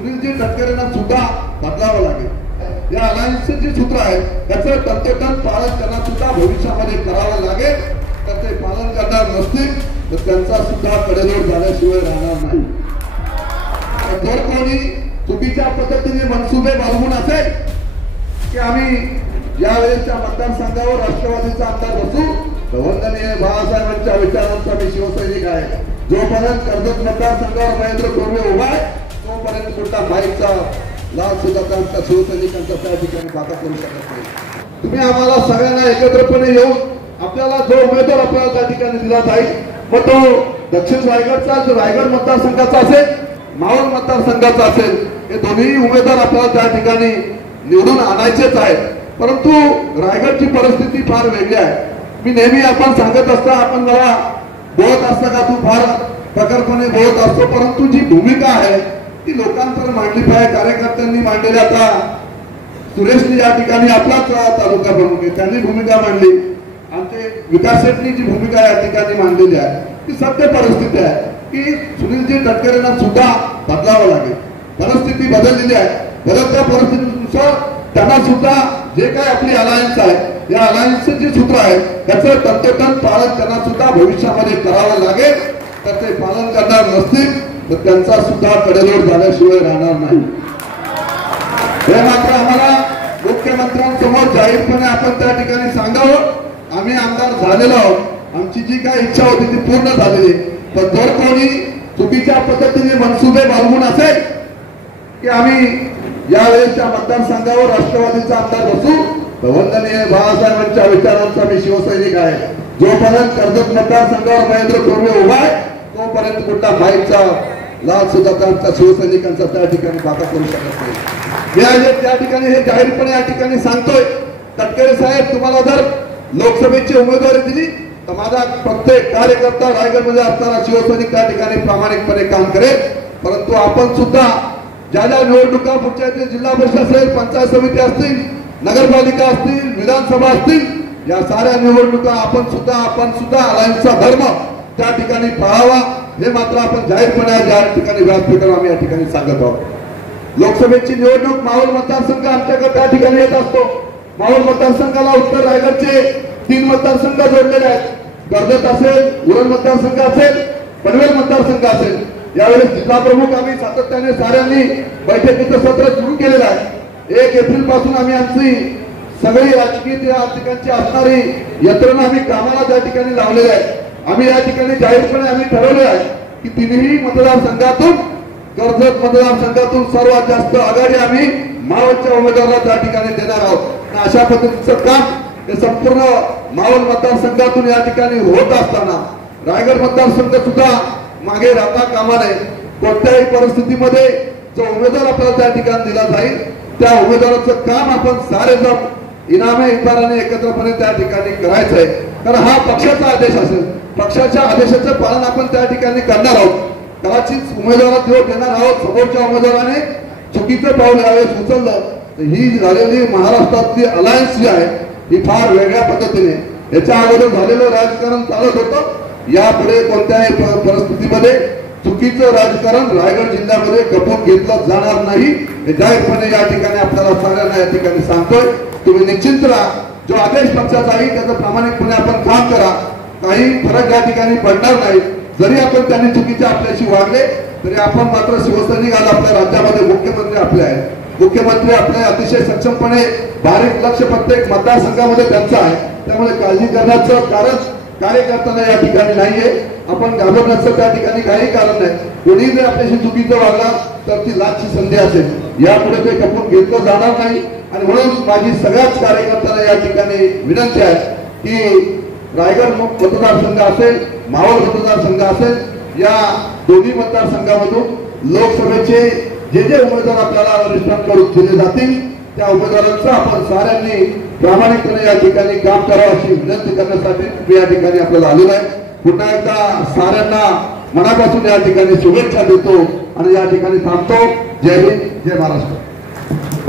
सुनीलजी तटकरेंना सुद्धा बदलावं लागेल। या अलायन्सचे जे सूत्र आहे त्याचं तंतोतंत पालन करणं सुद्धा भविष्यामध्ये करावं लागेल। तर ते पालन करणार नसतील तर त्यांचा सुद्धा कडेलोट झाल्याशिवाय राहणार नाही। जर कोणी चुकीच्या पद्धतीने मनसुबे बाळगून असेल की आम्ही यावेळेच्या मतदारसंघावर राष्ट्रवादीचा आमदार बसू, वंदनीय बाळासाहेबांच्या विचारांचा मी शिवसैनिक आहे। जोपर्यंत कर्जत मतदारसंघावर महेंद्र कोरमे उभा आहे तोपर्यंत कुठला माईकचा लाल सुधाकांचा शिवसैनिकांचा त्या ठिकाणी बाधा करू शकत नाही। तुम्ही आम्हाला सगळ्यांना एकत्रपणे येऊन आपल्याला जो उमेदवार आपल्याला त्या ठिकाणी दिला जाईल मग तो दक्षिण रायगडचा रायगड मतदारसंघाचा असेल, मावळ मतदारसंघाचा असेल, हे दोन्ही उमेदवार आपल्याला त्या ठिकाणी निवडून आणायचेच आहेत। परंतु रायगडची परिस्थिती फार वेगळी आहे। मी नेहमी आपण सांगत असता आपण मला बोलत असता का तू फार प्रखरपणे बोलत असतो, परंतु जी भूमिका आहे ती लोकांपर्यंत मांडली पाहिजे। कार्यकर्त्यांनी मांडलेली, आता सुरेशनी या ठिकाणी आपलाच तालुका प्रमुख आहे त्यांनी भूमिका मांडली, आमचे विकास शेट्टी जी भूमिका या ठिकाणी मांडलेली आहे ती सत्य परिस्थिती आहे की सुनीलजी तटकरेंना सुद्धा बदलावं लागेल। परिस्थिती बदललेली आहे, बदलत्या परिस्थितीनुसार त्यांना सुद्धा जे काय आपली अलायन्स आहे या अलायन्सचे जे सूत्र आहे त्याचं तंतोतंत पालन करणं सुद्धा भविष्यामध्ये करावं लागेल। तर ते पालन करणार नसतील तर त्यांचा सुद्धा कडेलोट झाल्याशिवाय राहणार नाही। हे मात्र आम्हाला मुख्यमंत्र्यांसमोर जाहीरपणे आपण त्या ठिकाणी सांगावं, आम्ही आमदार झालेलो आहोत, आमची जी काय इच्छा होती ती पूर्ण झालेली। पण जर कोणी चुकीच्या पद्धतीने मनसुबे बाळगून असेल की आम्ही यावेळेच्या मतदारसंघावर राष्ट्रवादीचा आमदार बसू, वंदनीय बाळासाहेबांच्या विचारांचा मी शिवसैनिक आहे। जोपर्यंत कर्जत मतदारसंघावर महेंद्र कोरमे उभा आहे तोपर्यंत कुठला माईकचा लाल सुधाकांचा शिवसैनिकांचा त्या ठिकाणी बाधा करू शकत नाही। मी आज त्या ठिकाणी हे जाहीरपणे या ठिकाणी सांगतोय, तटकरे साहेब तुम्हाला जर लोकसभेची उमेदवारी दिली तर माझा प्रत्येक कार्यकर्ता रायगडमध्ये असताना शिवसैनिक त्या ठिकाणी प्रामाणिकपणे काम करेल। परंतु आपण सुद्धा ज्या ज्या निवडणुका पुढच्या जिल्हा परिषद असेल, पंचायत समिती असतील, नगरपालिका असतील, विधानसभा असतील, या साऱ्या निवडणुका आपण सुद्धा अलायन्सचा धर्म त्या ठिकाणी पाळावा हे मात्र आपण जाहीरपणे या ठिकाणी व्यासपीठावर आम्ही या ठिकाणी सांगत आहोत। लोकसभेची निवडणूक मावळ मतदारसंघ आमच्याकडे त्या ठिकाणी येत असतो। मावळ मतदारसंघाला उत्तर रायगडचे 3 मतदारसंघ जोडलेले आहेत, कर्जत असेल, उरण मतदारसंघ असेल, पनवेल मतदारसंघ असेल। यावेळेस जिल्हा प्रमुख आम्ही सातत्याने साऱ्यांनी बैठकीचं सत्र सुरू केलेलं आहे। 1 एप्रिल पासून आम्ही आमची सगळी राजकीय त्या ठिकाणची असणारी यंत्रणा आम्ही कामाला त्या ठिकाणी लावलेली आहे। आम्ही या ठिकाणी जाहीरपणे आम्ही ठरवले आहे की तिन्ही मतदारसंघातून, कर्जत मतदारसंघातून सर्वात जास्त आघाडी आम्ही मावळच्या उमेदवाराला त्या ठिकाणी देणार आहोत। अशा पद्धतीचं काम हे संपूर्ण मावळ मतदारसंघातून या ठिकाणी होत असताना रायगड मतदारसंघ सुद्धा मागे राहता कामा नये। कोणत्याही परिस्थितीमध्ये जो उमेदवार आपल्याला त्या ठिकाणी दिला जाईल त्या उमेदवाराचं काम आपण सारे जण इनामे इतरांनी एकत्रपणे त्या ठिकाणी करायचं आहे। कारण हा पक्षाचा आदेश असेल, पक्षाच्या आदेशाचं पालन आपण त्या ठिकाणी करणार आहोत। कदाचित उमेदवाराला देव देणार आहोत, समोरच्या उमेदवाराने चुकीचं पाऊल यावेळेस उचललं तर ही झालेली महाराष्ट्रातली अलायन्स जी आहे ही फार वेगळ्या पद्धतीने, याच्या अगोदर झालेलं राजकारण चालत होतं, यापुढे कोणत्याही परिस्थितीमध्ये चुकीचं राजकारण रायगड जिल्ह्यामध्ये खपवून घेतलं जाणार नाही हे जाहीरपणे या ठिकाणी आपल्याला सगळ्यांना या ठिकाणी सांगतोय। तुम्ही निश्चिंत राहा, जो आदेश पक्षाचा आहे त्याचं प्रामाणिकपणे आपण काम करा, काही फरक या ठिकाणी पडणार नाही। जरी आपण त्यांनी चुकीचे आपल्याशी वागले तरी आपण मात्र शिवसैनिक आज आपल्या राज्यामध्ये मुख्यमंत्री आपले आहेत। मुख्यमंत्री आपले अतिशय सक्षमपणे बारीक लक्ष प्रत्येक मतदारसंघामध्ये त्यांचं आहे, त्यामुळे काळजी करण्याचं कारण कार्यकर्त्यांना या ठिकाणी नाहीये। आपण घाबरण्याचं त्या ठिकाणी काही कारण नाही। कोणी जर आपल्याशी चुकीचं वागला तर ती लाचची संधी असेल, यापुढे ते खपवून घेतलं जाणार नाही। आणि म्हणून माझी सगळ्याच कार्यकर्त्यांना या ठिकाणी विनंती आहे की रायगड मतदारसंघ असेल, मावळ मतदारसंघ असेल, या दोन्ही मतदारसंघामधून लोकसभेचे जे जे उमेदवार आपल्याला वरिष्ठांकडून दिले जातील त्या उमेदवारांचं आपण साऱ्यांनी प्रामाणिकपणे या ठिकाणी काम करावं अशी विनंती करण्यासाठी मी या ठिकाणी आपल्याला आलेलो आहे। पुन्हा एकदा साऱ्यांना मनापासून या ठिकाणी शुभेच्छा देतो आणि या ठिकाणी थांबतो। जय हिंद, जय महाराष्ट्र।